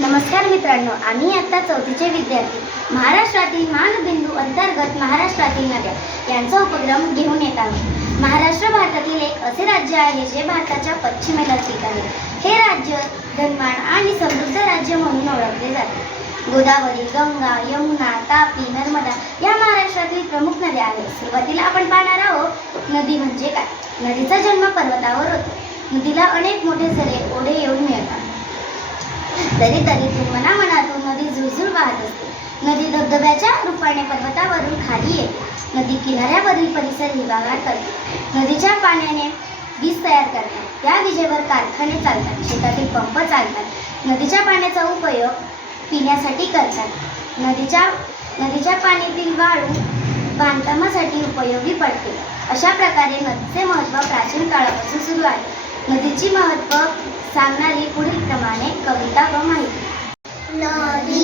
नमस्कार मित्रांनो आम्ही आता चौथीचे विद्यार्थी. महाराष्ट्रातील मानबिंदू अंतर्गत महाराष्ट्रातील नद्या यांचा उपक्रम घेऊन येत आहोत. महाराष्ट्र भारतातील एक असे राज्य आहे जे भारताच्या पश्चिमेला स्थित आहे. हे राज्य धनवान आणि समृद्ध राज्य म्हणून ओळखले जाते. गोदावरी गंगा यमुना तापी नर्मदा या महाराष्ट्रातील प्रमुख नद्या आहेत. सुरुवातीला आपण पाहणार आहोत नदी म्हणजे काय? नदीचा जन्म पर्वतावर होतो. नदीला अनेक मोठे झरे ओढे येऊन मिळतात. तरी तरी मनामनातून नदी झुळझुळ वाहत असते. नदी धबधब्याच्या रूपाने पर्वतावरून खाली येते. नदी किनाऱ्यावरील परिसर हिरवागार करते. नदीच्या पाण्याने वीज तयार करतात त्या विजेवर कारखाने चालतात. शेतातील पंप चालतात. नदीच्या पाण्याचा उपयोग पिण्यासाठी करतात. नदीच्या नदीच्या पाण्यातील वाळू बांधकामासाठी उपयोगी पडते. अशा प्रकारे नदीचे महत्त्व प्राचीन काळापासून सुरू आहे. नदीची महत्त्व सांगणारी पुढील प्रमाणे कविता व माहिती.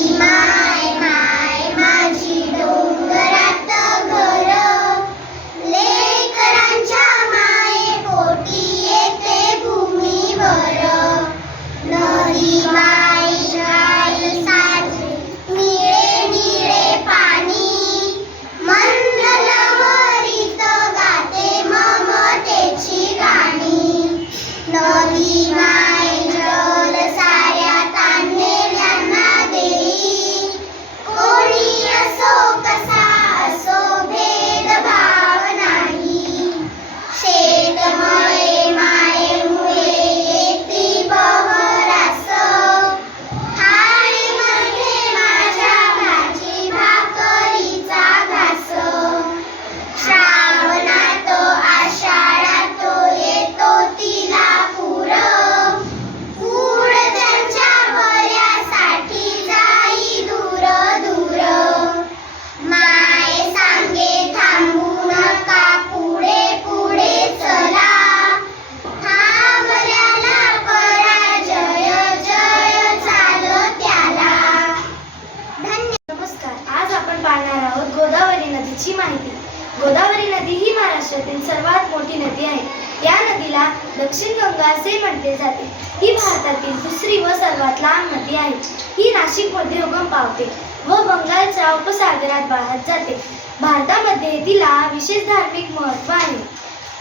सर्वात मोठी नदी आहे. या नदीला दक्षिण गंगा असे म्हटले जाते. ही भारतातील दुसरी व सर्वात लहान नदी आहे. ही नाशिकमध्ये उगम पावते व बंगालच्या उपसागरात वाहत जाते. भारतामध्ये तिला विशेष धार्मिक महत्त्व आहे.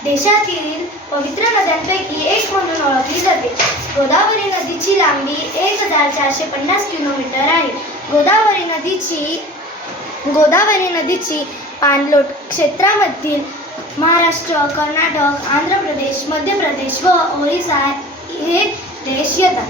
देशातील पवित्र नद्यांपैकी एक म्हणून ओळखली जाते. गोदावरी नदीची लांबी एक हजार चारशे पन्नास किलोमीटर आहे. गोदावरी नदीची गोदावरी नदीची पाणलोट क्षेत्रामधील महाराष्ट्र कर्नाटक आंध्र प्रदेश मध्य प्रदेश व ओरिसा हे देश येतात.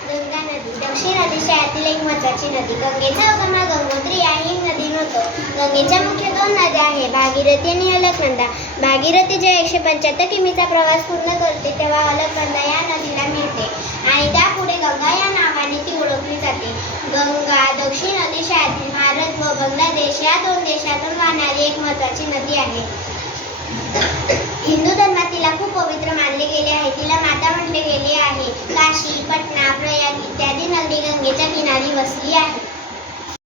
गंगा नदी दक्षिण आशियातील एक महत्वाची नदी. गंगेचा उगम हा गंगोत्री या ही नदीन होतो गंगेच्या मुख्य दोन नद्या आहे भागीरथी आणि अलकनंदा भागीरथी जेव्हा एकशे पंच्याहत्तर किमीचा प्रवास पूर्ण करते तेव्हा अलकनंदा या नदीला मिळते आणि त्यापुढे गंगा या नावाने ती ओळखली जाते. गंगा दक्षिण आशियातील भारत व बांगलादेश या दोन देशातून वाहणारी एक महत्वाची नदी आहे. हिंदू धर्मात तिला खूप पवित्र मानले गेले आहे. तिला माता म्हटले गेले आहे. काशी पटना प्रयाग इत्यादी नदी गंगेच्या किनारी वसली आहे.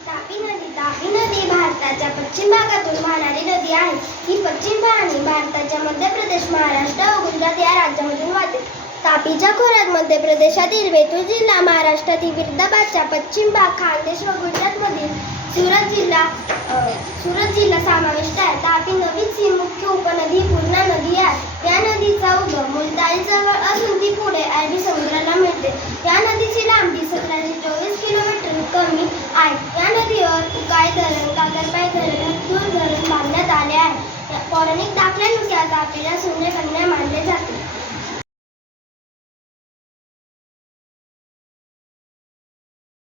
तापी नदी तापी नदी भारताच्या पश्चिम भागातून वाहणारी नदी आहे. ही पश्चिम पाहणी भारताच्या मध्य प्रदेश महाराष्ट्र व गुजरात या राज्यामधून वाहते. तापीच्या खोऱ्यात मध्य प्रदेशातील बेतूल जिल्हा महाराष्ट्रातील विदर्भाच्या पश्चिम भाग खानदेश व गुजरातमधील सुरत जिल्हा सुरत जिल्हा समाविष्ट आहे. तापी नदीच